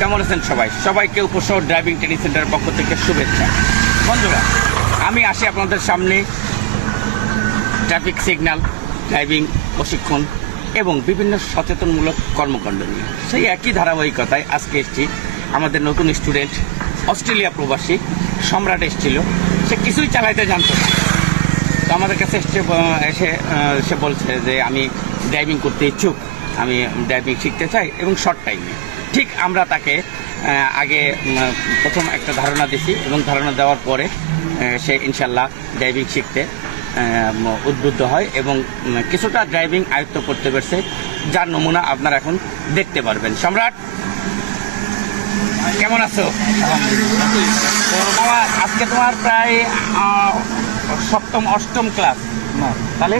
কেমন আছেন সবাই? সবাইকে উপসহ ড্রাইভিং ট্রেনিং সেন্টারের পক্ষ থেকে শুভেচ্ছা। বন্ধুরা, আমি আসি আপনাদের সামনে। ট্রাফিক সিগন্যাল ড্রাইভিং প্রশিক্ষণ এবং বিভিন্ন সচেতনমূলক কর্মকাণ্ড নিয়ে। সেই একই ধারাবাহিকতায় আজকে এসেছি আমাদের নতুন স্টুডেন্ট, অস্ট্রেলিয়া প্রবাসী সম্রাট এসেছিল। সে কিছুই চালাইতে জানতো না। তো আমাদের কাছে এসছে এসে সে বলছে যে, আমি ড্রাইভিং করতে ইচ্ছুক। আমি ড্রাইভিং শিখতে চাই এবং শর্ট টাইমে ঠিক আমরা তাকে আগে প্রথম একটা ধারণা দিছি এবং ধারণা দেওয়ার পরে সে ইনশাল্লাহ ড্রাইভিং শিখতে উদ্বুদ্ধ হয় এবং কিছুটা ড্রাইভিং আয়ত্ত করতে পেরেছে, যার নমুনা আপনারা এখন দেখতে পারবেন। সম্রাট, কেমন আছো? আজকে তোমার প্রায় সপ্তম, অষ্টম ক্লাস তাহলে?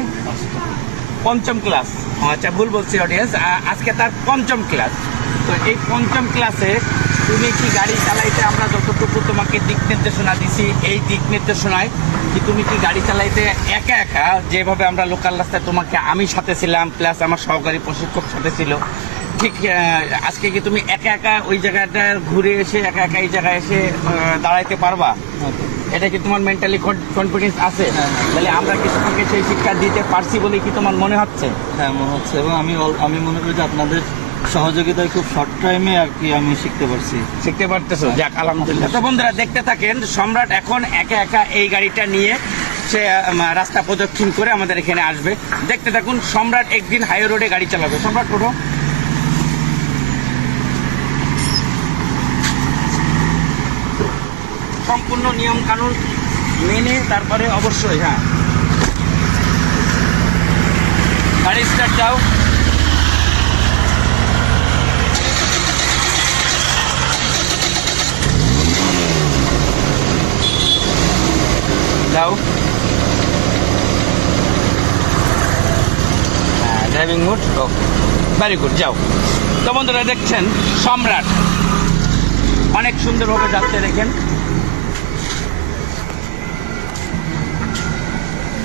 পঞ্চম ক্লাস আচ্ছা ভুল বলছি অডিয়েন্স আজকে তার পঞ্চম ক্লাস তো এই পঞ্চম ক্লাসে তুমি কি গাড়ি চালাইতে আমরা যতটুকু তোমাকে দিক নির্দেশনা দিছি, এই দিক নির্দেশনায় কি তুমি কি গাড়ি চালাইতে একা একা, যেভাবে আমরা লোকাল রাস্তায় তোমাকে আমি সাথে ছিলাম প্লাস আমার সহকারী প্রশিক্ষক সাথে ছিল, ঠিক আজকে কি তুমি একা একা ওই জায়গাটা ঘুরে এসে, একা একা এই জায়গায় এসে দাঁড়াইতে পারবা? এটা কি তোমার মেন্টালি কনফিডেন্স আছে? হ্যাঁ, হ্যাঁ। তাহলে আমরা কি তোমাকে সেই শিক্ষা দিতে পারছি বলে কি তোমার মনে হচ্ছে? হ্যাঁ মনে হচ্ছে। এবং আমি আমি মনে করি যে আপনাদের সহযোগিতায় খুব শর্ট টাইমে আর কি আমি শিখতে পারছি। শিখতে পারতেছো? যাক আলহামদুলিল্লাহ। তো বন্ধুরা দেখতে থাকেন সম্রাট এখন একা একা এই গাড়িটা নিয়ে সে রাস্তা প্রদক্ষিণ করে আমাদের এখানে আসবে। দেখতে থাকুন সম্রাট একদিন হাই রোডে গাড়ি চালাবে। সম্রাট ওঠো। সম্পূর্ণ নিয়ম কানুন মেনে তারপরে অবশ্যই হ্যাঁ। গাড়ি স্টার্ট যাও যাও driving mode okay very good যাও। তো বন্ধুরা দেখছেন, সম্রাট। অনেক সুন্দরভাবে যাচ্ছে, দেখেন।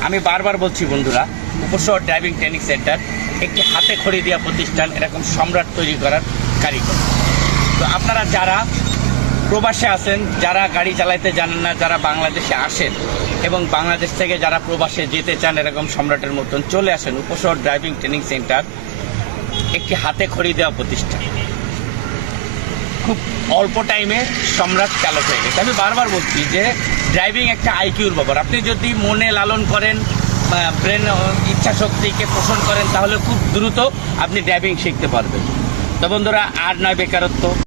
আমি বারবার বলছি, বন্ধুরা উপশহর ড্রাইভিং ট্রেনিং সেন্টার একটি হাতে খড়ি দেওয়া প্রতিষ্ঠান, এরকম সম্রাট তৈরি করার কারিগর। তো আপনারা যারা প্রবাসে আছেন, যারা গাড়ি চালাইতে জানেন না, যারা বাংলাদেশে আসেন এবং বাংলাদেশ থেকে যারা প্রবাসে যেতে চান, এরকম সম্রাটের মতন চলে আসেন উপশহর ড্রাইভিং ট্রেনিং সেন্টার একটি হাতে খড়ি দেওয়া প্রতিষ্ঠান। খুব অল্প টাইমে সম্রাট চালক হয়ে গেছে। আমি বারবার বলছি যে ড্রাইভিং একটা আইকিউর ব্যাপার। আপনি যদি মনে লালন করেন ব্রেন ইচ্ছা শক্তিকে পোষণ করেন, তাহলে খুব দ্রুত আপনি ড্রাইভিং শিখতে পারবেন। তো বন্ধুরা, আর নয় বেকারত্ব।